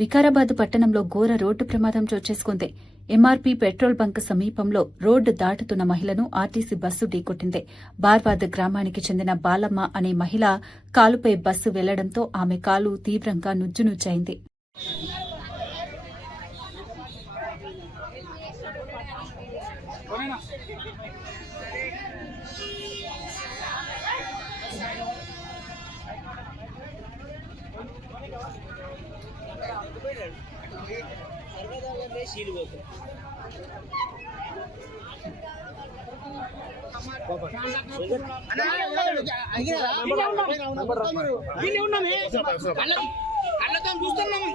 వికారాబాద్ పట్టణంలో ఘోర రోడ్డు ప్రమాదం చోచేసుకుంది. ఎంఆర్పీ పెట్రోల్ బంక్ సమీపంలో రోడ్డు దాటుతున్న మహిళను ఆర్టీసీ బస్సు ఢీకొట్టింది. బార్వాద్ గ్రామానికి చెందిన బాలమ్మ అనే మహిళ కాలుపై బస్సు వెళ్లడంతో ఆమె కాలు తీవ్రంగా నుజ్జునుజ్జైంది. చూస్తున్నాము